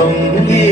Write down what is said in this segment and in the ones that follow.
সঙ্গে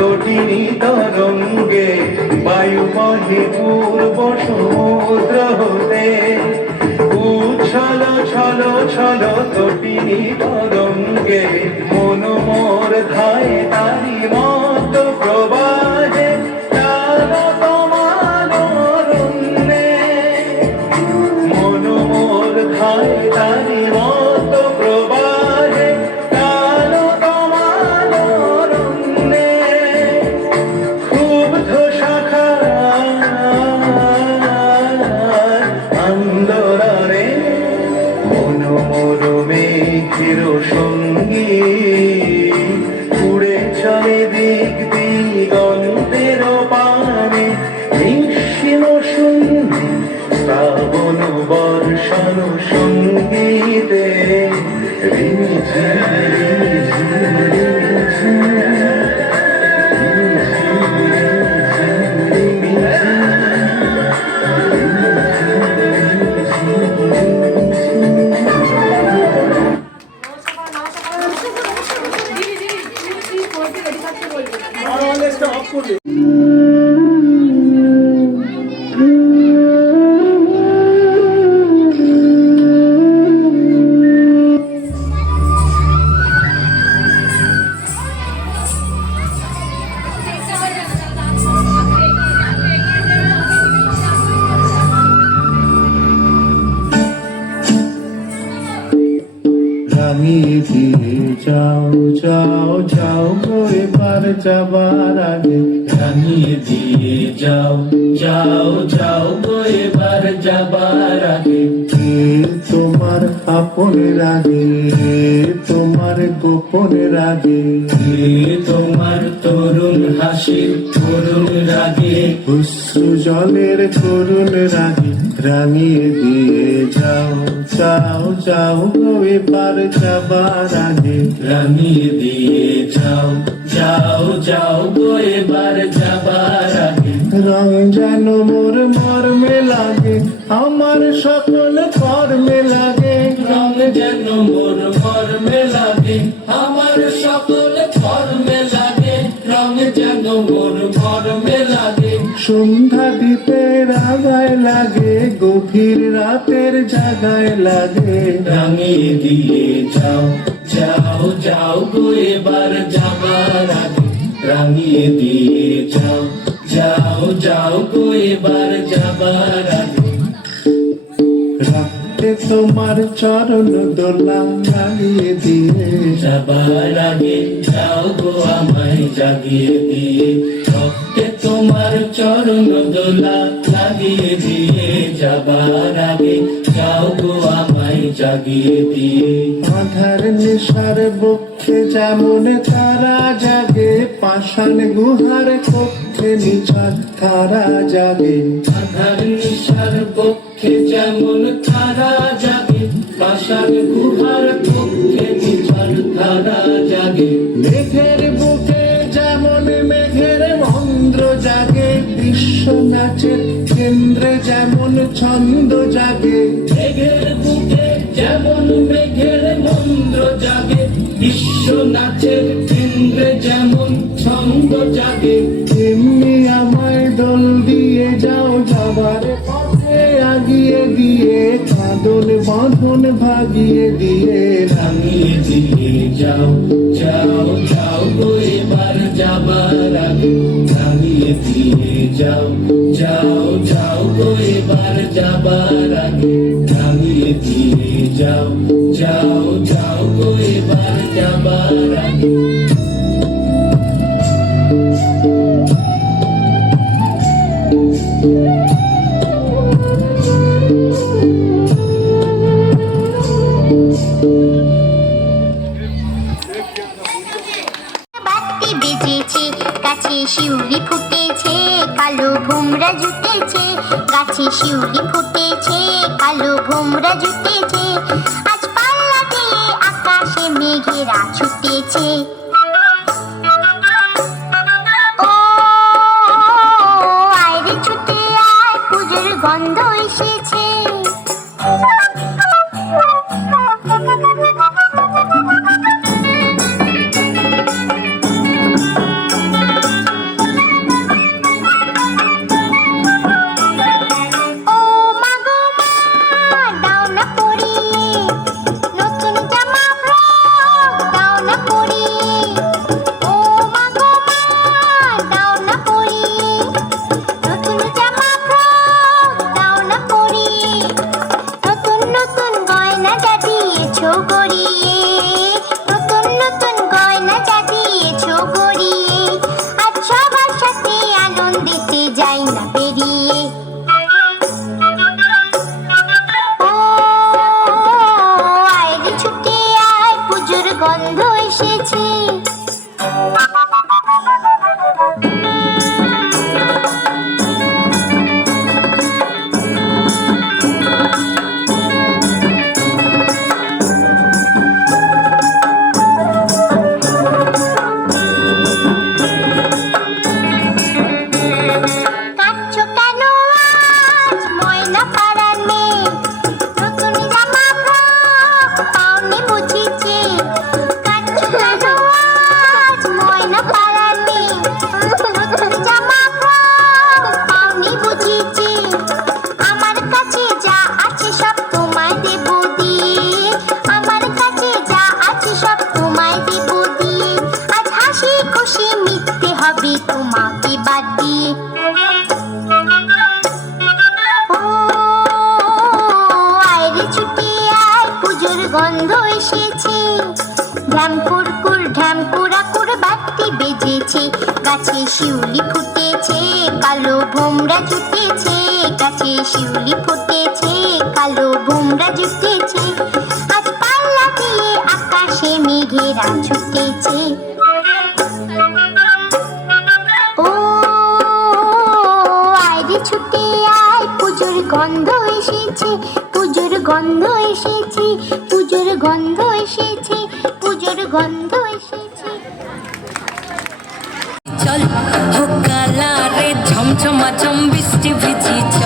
তটিনী তরঙ্গে বায়ু বাহি পূর্ব সমুদ্র হতে। উচ্ছল, ছল ছল তটিনী তরঙ্গে মন মোর ধায় তারি মত যাবার আগে তোমার আপনের আগে তোমার গোপনের আগে তোমার তরুণ হাসির তরুণ রাগে? অশ্রু জলের করুণ রাগে রাঙিয়ে দিয়ে যাও যাও যাও গো এবার যাবার আগে। রাঙিয়ে দিয়ে যাও যাও যাও গো এবার যাবার আগে। রং যেন মোর মর্মে লাগে আমার সকল কর্মে লাগে। রং যেন মোর মর্মে লাগে আমার সকল কর্মে লাগে। রং যেন মোর মর্মে লাগে। সন্ধ্যা দিতে রাগায় লাগে গভীর রাতের জাগায় লাগে। রাঙিয়ে দিয়ে যাও যাও যাও গো এবার যাবার আগে। রাঙিয়ে দিয়ে যাও যাও যাও গো এবার যাবার আগে। রাখতে তোমার চরণ দোলা লাগিয়ে দিয়ে। যাবার আগে যাও গো আমায় জাগিয়ে দিয়ে। রক্তে তোমার চরণ দোলা লাগিয়ে দিয়ে যাবার আগে যাও গো আমায় জাগিয়ে দিয়ে। আধার নেশার বক্ষে যেমন তারা জাগে পাষাণ গুহার কক্ষে নিছার তারা জাগে। আধার নেশার বক্ষে যেমন তারা জাগে পাষাণ গুহার কক্ষে নিছার তারা জাগে। মেঘের বুকে যেমন মেঘের মন্দ্র জাগে বিশ্ব নাচের কেন্দ্রে যেমন ছন্দ জাগে। মেঘের বুকে বিশ্ব নাচের কেন্দ্রে যেমন ছন্দ জাগে, তেমনি আমায় দোল দিয়ে যাও যাবার পথে আগিয়ে দিয়ে কাঁদন বাঁধন ভাগিয়ে দিয়ে রাঙিয়ে দিয়ে যাও যাও যাও গো এবার যাবার আগে রাঙিয়ে দিয়ে যাও যাও যাও গো এবার যাবার আগে রাঙিয়ে দিয়ে যাও যাও যাও গো এবার গাছে শিউলি ফুটেছে কালো ভোমরা জুটেছে গাছে শিউলি ফুটেছে কালো ভোমরা জুটেছে। মেঘেরা ছুটেছে জুটেছে কাছে শিউলি ফুটেছে, কালো বুমরা জুটেছে। আজ পাল্লা দিয়ে আকাশে মেঘেরা ছুটেছে। ও, আয় ছুটে আয়, পুজোর গন্ধ এসেছে, পুজোর গন্ধ এসেছে, পুজোর গন্ধ এসেছে, পুজোর গন্ধ এসেছে। চল Tomatum, Bistivity.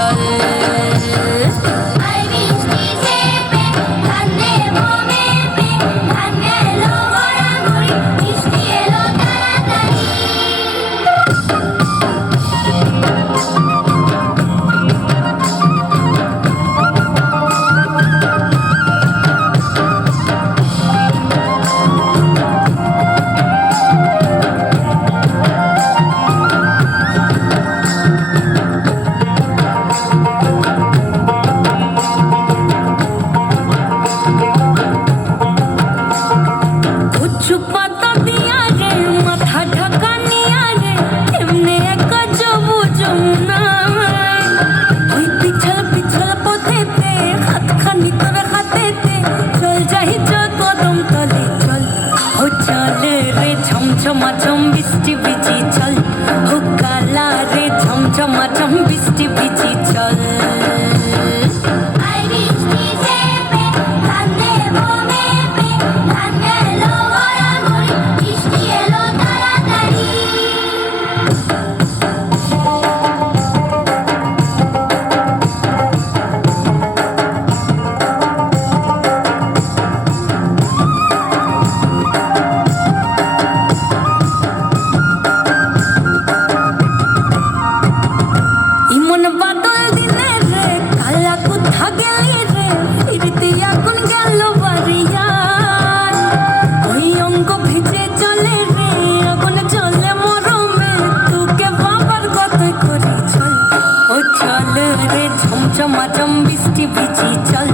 ঝমাঝম বৃষ্টি ভিজি চল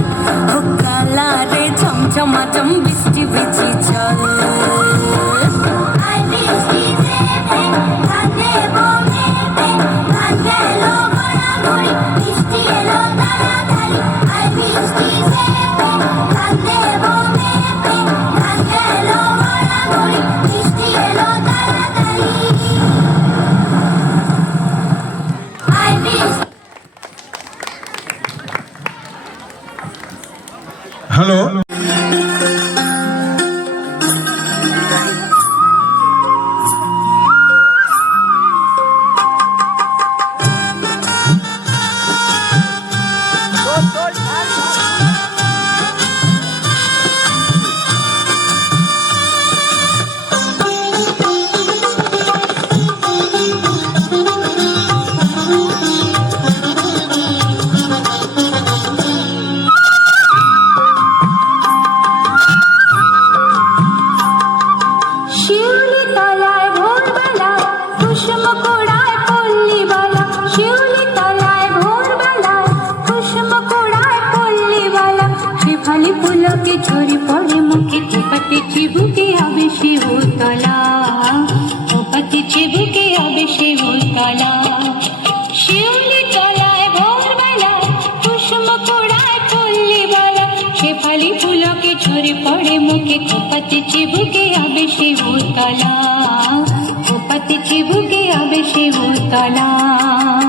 না